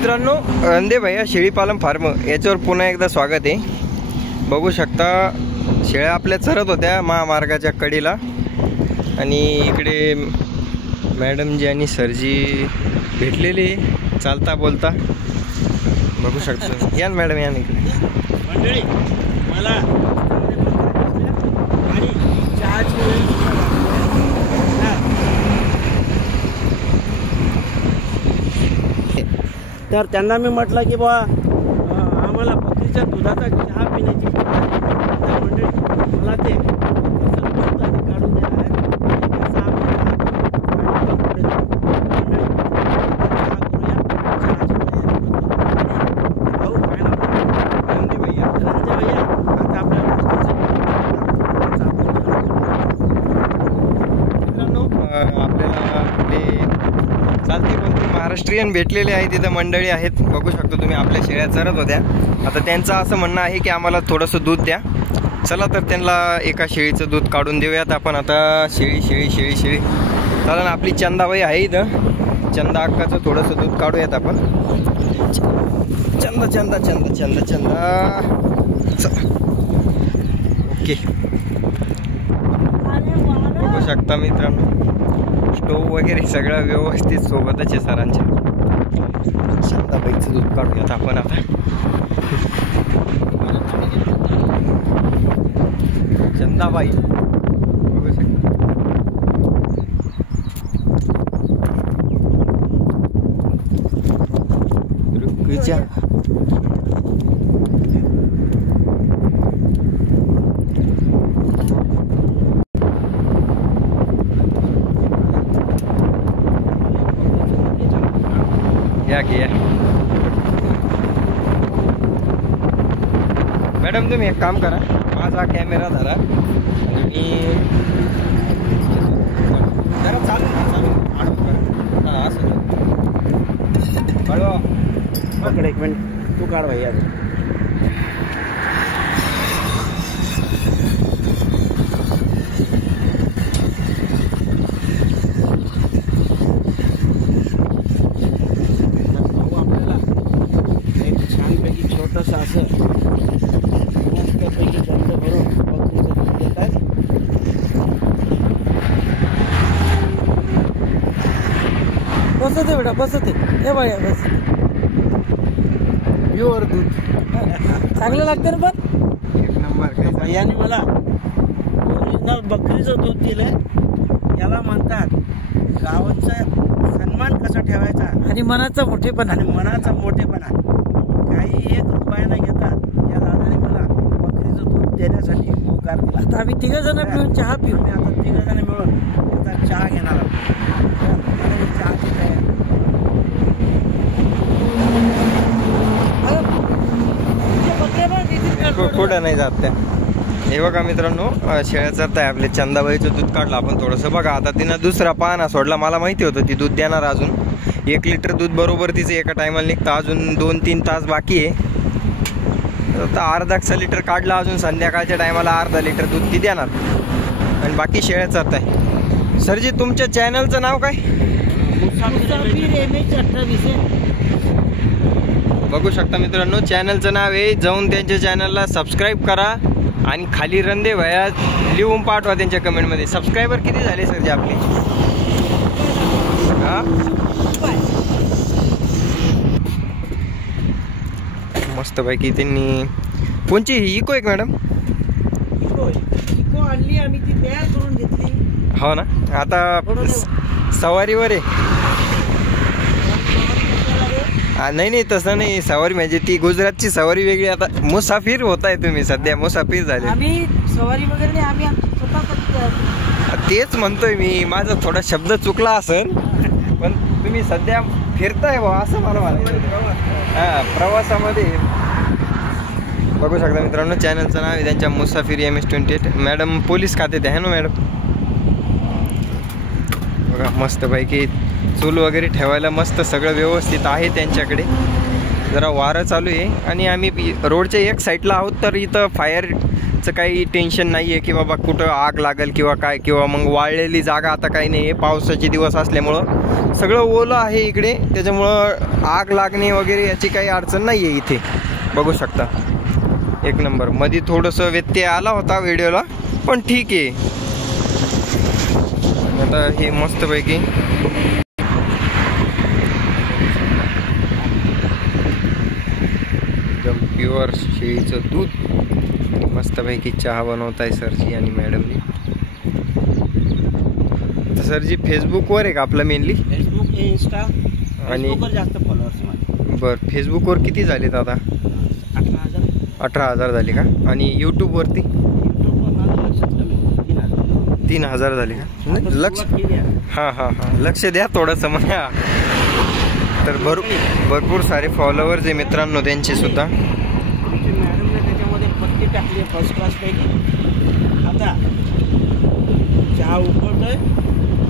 मित्रांनो, रंदे भैया शेळीपालन फार्म याच्यावर पुन्हा एकदा स्वागत आहे। बघू शकता शेळ्या आपल्या चरत होत्या महामार्गाच्या कडेला आणि इकडे मॅडम जी आणि सरजी भेटलेली चालता बोलता बघू शकता। या मॅडम या इकडे मंडळी मला आणि चहाची तर त्यांना मी म्हटलं की बा आम्हाला बकरीच्या दुधाचा चहा पिण्याची इच्छा आहे। तर मंडळी मला ते काढून देणार आहे। चालती बोलती महाराष्ट्रीयन भेटलेले आहे तिथं मंडळी आहेत। बघू शकतो तुम्ही आपल्या शेळ्या चरत होत्या। आता त्यांचं असं म्हणणं आहे की आम्हाला थोडंसं दूध द्या। चला तर त्यांना एका शेळीचं दूध काढून देऊयात आपण। आता शेळी चला ना, आपली चंदाबाई आहे इथं। चंदा अक्काचं थोडंसं दूध काढूयात आपण। चंदा ओके, बघू शकता मित्रांनो स्टोव वगैरे सगळं व्यवस्थित सोबतच आहे सरांच्या। चंदाबाईचं दूध काढूयात आपण आता। चंदाबाई बघू शकता रुकूच्या घ्या मॅडम, तुम्ही एक काम करा, माझा कॅमेरा धरा आणि मी जरा चालू आडव करा। हां असं कळवा पकड एक मिनिट, तू काढ भैया। छोटंसं असं मस्तपैकी गंध भरून बकरीचं दूध देतात। बसते बेटा बसते, हे बाया बस प्युअर दूध चांगलं लागतं ना। पण एक नंबर भैयाने मला ओरिजिनल बकरीचं दूध दिलं। याला म्हणतात गावाचा सन्मान कसा ठेवायचा आणि मनाचा मोठेपणा आणि मनाचा मोठेपणा। काही 1 रुपया न घेता या दादाने मला बकरीचं दूध देण्यासाठी होकार दिला। आता आम्ही 3 जण मिळून चहा पिऊ। आम्ही आता 3 जण मिळून आता चहा घेणार आहोत। चहाची तयारी कुठं नाही जात त्या। हे बघा मित्रांनो, शेळ्या चरताय आपले। चंदाबाईचं दूध काढलं आपण थोडंसं। बघा आता तिनं दुसरा पाहणा सोडला। मला माहिती होतं ती दूध देणार अजून 1 लिटर दूध बरोबर तिचं एका टायमाला निघतं। अजून 2-3 तास बाकी आहे। आता अर्धा लिटर काढला, अजून संध्याकाळच्या टायमाला अर्धा लिटर दूध ती देणार आणि बाकी शेळ्या चरताय। सरजी तुमच्या चॅनलचं नाव काय? बघू शकता मित्रांनो, चॅनलचं नाव आहे। जाऊन त्यांच्या चॅनलला सबस्क्राईब करा आणि खाली रंदे भैया लिहून पाठवा त्यांच्या कमेंटमध्ये। सबस्क्रायबर किती झाले सरजी आपले? हां मस्तपैकी त्यांनी कोणची इको एक मॅडम? इको आणली आम्ही, ती तयार करून घेतली। हो ना, आता सवारीवर आहे। नाही तसं नाही, सवारी म्हणजे ती गुजरातची सवारी वेगळी। आता मुसाफिर होताय तुम्ही, सध्या मुसाफिर झाले। आम्ही सवारी वगैरे नाही, आम्ही स्वतः तेच म्हणतोय मी। माझा थोडा शब्द चुकला असेल, पण तुम्ही सध्या फिरताय बा असं मला म्हणायचं। हां, प्रवासामध्ये बघू शकता मित्रांनो, चॅनलचं नाव आहे त्यांच्या मुसाफिर MS28। मॅडम पोलीस खात्यात आहे ना मॅडम? बघा मस्तपैकी चूल वगैरे ठेवायला मस्त सगळं व्यवस्थित आहे त्यांच्याकडे। जरा वारं चालू आहे आणि आम्ही रोडच्या एक साईडला आहोत, तर इथं फायर आगचं काही टेन्शन नाही आहे की बाबा कुठं आग लागेल किंवा काय, किंवा मग वाळलेली जागा आता काही नाही आहे. पावसाचे दिवस असल्यामुळं सगळं ओलं आहे इकडे, त्याच्यामुळं आग लागणे वगैरे याची काही अडचण नाही आहे इथे. बघू शकता एक नंबर. मध्ये थोडंसं व्यत्यय आला होता व्हिडिओला, पण ठीक आहे. आता हे मस्तपैकी एकदम प्युअर शेळीचं दूध, मस्तपैकी चहा बनवत आहे सरजी आणि मॅडमनी. तर सरजी फेसबुकवर आहे का आपलं मेनली? फेसबुक, इंस्टा आणि जास्त फॉलोअर्स माझे. बरं, फेसबुकवर किती झालेत आता? 18,000. 18,000 झाले का? आणि यूट्यूबवरती? यूट्यूबवर माझं लक्षात कमी, 3,000. 3,000 झाले का? नाही, लक्ष, केली आहे. हां हां हां, लक्ष द्या थोडंसं म्हणा. तर भरपूर सारे फॉलोअर्स आहे मित्रांनो त्यांचे सुद्धा. आमची मॅडमने त्याच्यामध्ये पत्ती टाकली फर्स्ट क्लासपैकी. आता चहा उकळतोय,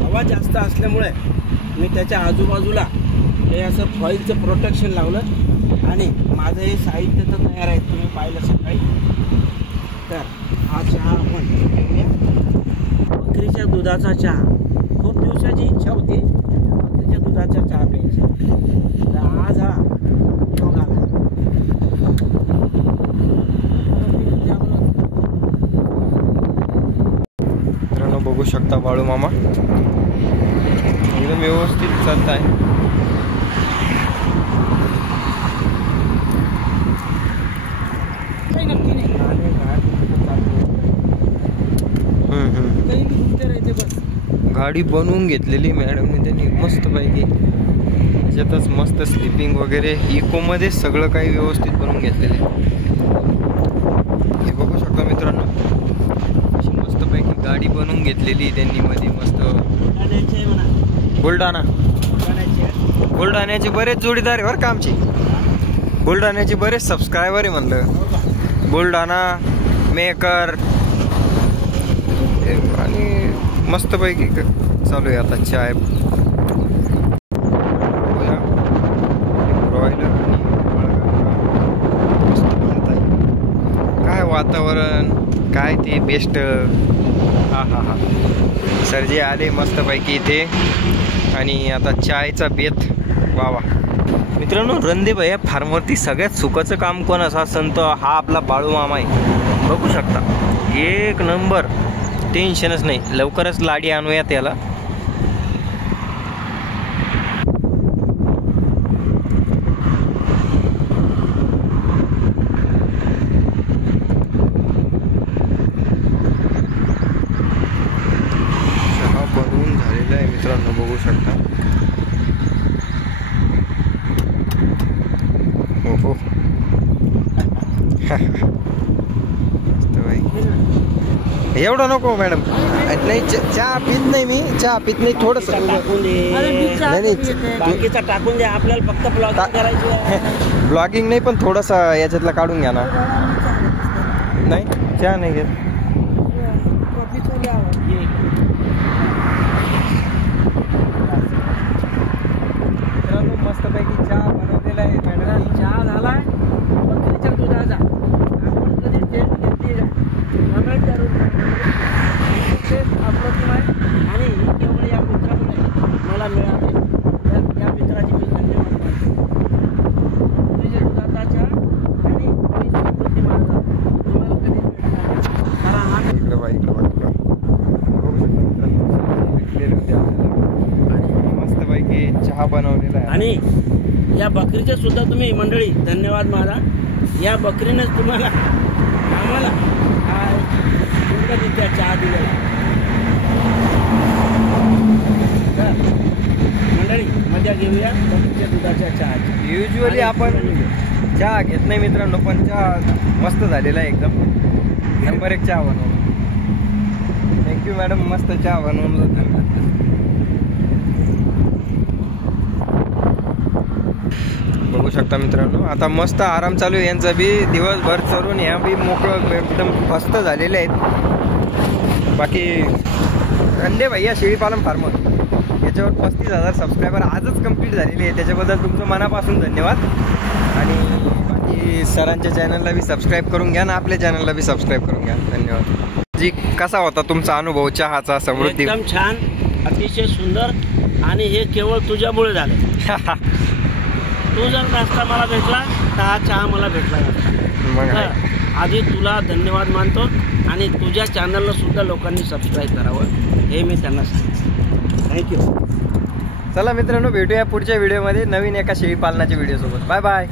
हवा जास्त असल्यामुळे मी त्याच्या आजूबाजूला हे असं फॉईलचं प्रोटेक्शन लावलं आणि माझं हे साहित्य तर तयार आहे, तुम्ही पाहिलं सकाळी. तर हा चहा आपण घेऊया. बकरीच्या दुधाचा चहा. खूप दिवसाची इच्छा होती बकरीच्या दुधाचा चहा प्यायची, तर आज हा योग आला. मित्रांनो बघू शकता बाळू मामा एकदम व्यवस्थित चालत आहे. गाडी बनवून घेतलेली मॅडमने त्यांनी मस्तपैकी, त्याच्यातच मस्त स्लिपिंग वगैरे इकोमध्ये सगळं काही व्यवस्थित बनवून घेतलेले. हे बघू शकता मित्रांनो, अशी मस्तपैकी गाडी बनवून घेतलेली त्यांनी मध्ये मस्त. बुलढाण्याचे बरेच जोडीदार आहे बरं का आमची. बुलढाण्याचे बरेच सबस्क्रायबर आहे म्हणलं. बुलढाणा मेकर आणि मस्तपैकी चालू आहे आता चाय. ब्रॉयलर आणि मस्त बनत आहे. काय वातावरण, काय ते बेस्ट. हा हा हा, सरजी आले मस्तपैकी इथे आणि आता चायचा बेत. वा वा मित्रांनो, रणदेव या फार्मवरती सगळ्यात सुखाचं काम कोणाचं असेल तर हा आपला बाळू मामा आहे. बघू शकता एक नंबर, टेन्शनच नाही. लवकरच लाडी आणूया त्याला. चहा बनवून झालेला आहे मित्रांनो, बघू शकता. हो हो एवढं नको मॅडम. नाही चहा पित नाही मी, चहा पित नाही. थोडंसं टाकून दे. बाकीचा टाकून दे, आपल्याला फक्त ब्लॉगिंग करायची आहे. ब्लॉगिंग नाही, पण थोडंसं याच्यातला काढून घ्या ना. नाही चहा नाही घेत. मस्तपैकी चहा बनवलेला आहे मॅडम. चहा झालाय बकरीच्या दुधाचा. आपण कधी टेस्ट घेतली का? कमेंट करून अप्रतिम आहे. आणि केवळ या मित्रामुळे मला मिळाले, तर या मित्राची मी धन्यवाद मानतो. बकरीच्या दुधाचा चहा आणि स्फूर्ती माझा तुम्हाला कधीच मिळणार. कारण हा इकडं बघू शकता मित्रांनो, मस्तपैकी चहा बनवलेला आहे. आणि या बकरीचे सुद्धा तुम्ही मंडळी धन्यवाद मारा. या बकरीनेच तुम्हाला आम्हाला सुंदररित्या चहा दिलेला. तर मंडळी मजा घेऊया बकरीच्या दुधाच्या चहाची. युजली आपण चहा घेत नाही मित्रांनो, पण चहा मस्त झालेला आहे एकदम. नंबर 1 चहा बनवून. थँक्यू मॅडम, मस्त चहा बनवून. बघू शकता मित्रांनो, आता मस्त आराम चालू आहे यांचा बी. दिवसभर चलून ह्या बी मोकळं एकदम मस्त झालेले आहेत. बाकी रणदेव भैया शेळीपालन फार्मर त्याच्यावर 35,000 सबस्क्रायबर आजच कंप्लीट झालेले आहे. त्याच्याबद्दल तुमचं मनापासून धन्यवाद. आणि बाकी सरांच्या चॅनलला बी सबस्क्राईब करून घ्या ना आपल्या चॅनलला बी सबस्क्राईब करून घ्या. धन्यवाद जी. कसा होता तुमचा अनुभव चहाचा? समृद्धी एकदम छान, अतिशय सुंदर. आणि हे केवळ तुझ्यामुळे झालं. तू जर नसता मला भेटला तर हा चहा मला भेटला नसता. मग तर आधी तुला धन्यवाद मानतो आणि तुझ्या चॅनलला सुद्धा लोकांनी सबस्क्राईब करावं हे मी त्यांना सांगतो. थँक्यू. चला मित्रांनो, भेटूया पुढच्या व्हिडिओमध्ये नवीन एका शेळी पालनाच्या व्हिडिओसोबत. Bye bye.